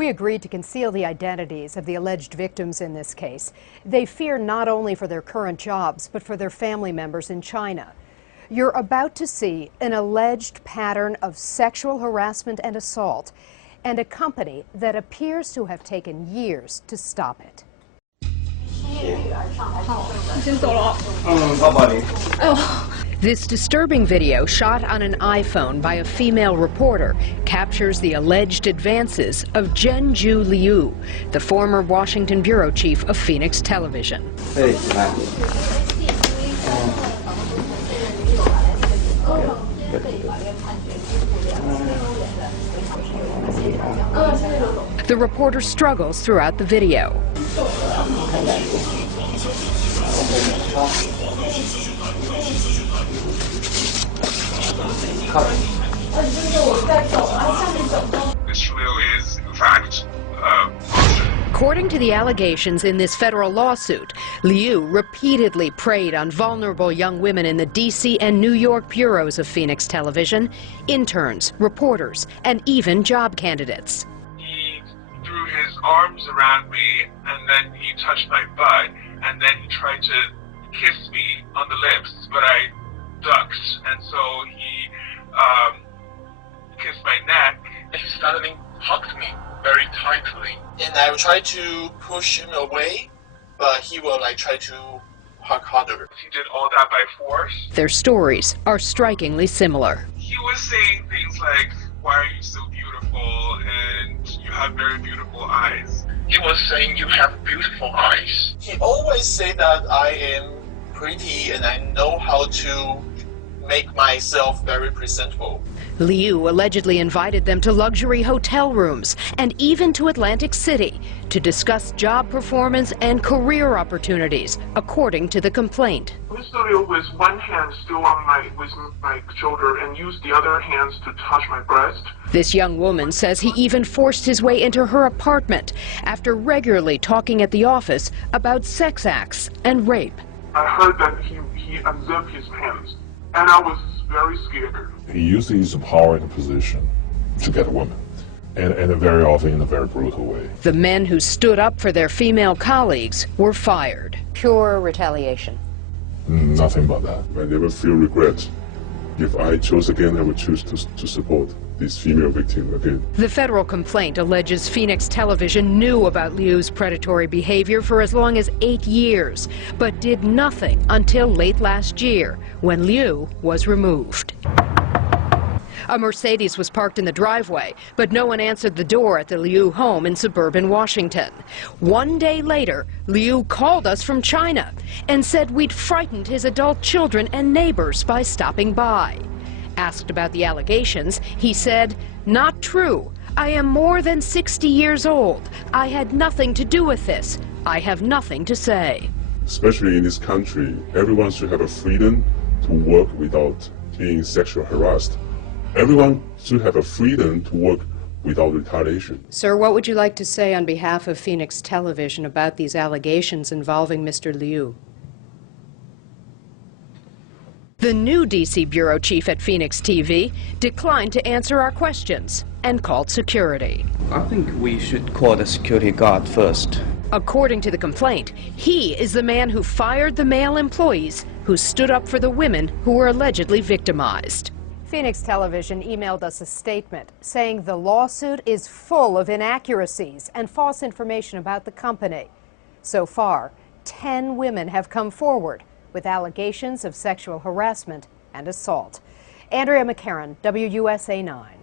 We agreed to conceal the identities of the alleged victims in this case. They fear not only for their current jobs, but for their family members in China. You're about to see an alleged pattern of sexual harassment and assault, and a company that appears to have taken years to stop it. This disturbing video, shot on an iPhone by a female reporter, captures the alleged advances of Zhenju Liu, the former Washington bureau chief of Phoenix Television. The reporter struggles throughout the video. This Liu is, in fact, According to the allegations in this federal lawsuit, Liu repeatedly preyed on vulnerable young women in the D.C. and New York bureaus of Phoenix Television, interns, reporters, and even job candidates. He threw his arms around me, and then he touched my butt, and then he tried to kiss me on the lips, but I ducked, and so he kissed my neck. He suddenly hugged me very tightly. And I tried to push him away, but he will try to hug harder. He did all that by force. Their stories are strikingly similar. He was saying things like, "Why are you so beautiful?" and "You have very beautiful eyes." He was saying, "You have beautiful eyes." He always say that I am pretty and I know how to make myself very presentable. Liu allegedly invited them to luxury hotel rooms and even to Atlantic City to discuss job performance and career opportunities, according to the complaint. Mr. Liu, with one hand still on my shoulder, and used the other hands to touch my breast. This young woman says he even forced his way into her apartment after regularly talking at the office about sex acts and rape. I heard that he unzipped his pants, and I was very scared. He used his power and position to get a woman, and very often in a very brutal way. The men who stood up for their female colleagues were fired. Pure retaliation. Nothing but that. I never feel regret. If I chose again, I would choose to support this female victim again. The federal complaint alleges Phoenix Television knew about Liu's predatory behavior for as long as 8 years, but did nothing until late last year, when Liu was removed. A Mercedes was parked in the driveway, but no one answered the door at the Liu home in suburban Washington. One day later, Liu called us from China and said we'd frightened his adult children and neighbors by stopping by. Asked about the allegations, he said, "Not true. I am more than 60 years old. I had nothing to do with this. I have nothing to say." Especially in this country, everyone should have a freedom to work without being sexually harassed. Everyone should have a freedom to work without retaliation. Sir, what would you like to say on behalf of Phoenix Television about these allegations involving Mr. Liu? The new D.C. bureau chief at Phoenix TV declined to answer our questions and called security. I think we should call the security guard first. According to the complaint, he is the man who fired the male employees who stood up for the women who were allegedly victimized. Phoenix Television emailed us a statement saying the lawsuit is full of inaccuracies and false information about the company. So far, 10 women have come forward with allegations of sexual harassment and assault. Andrea McCarran, WUSA 9.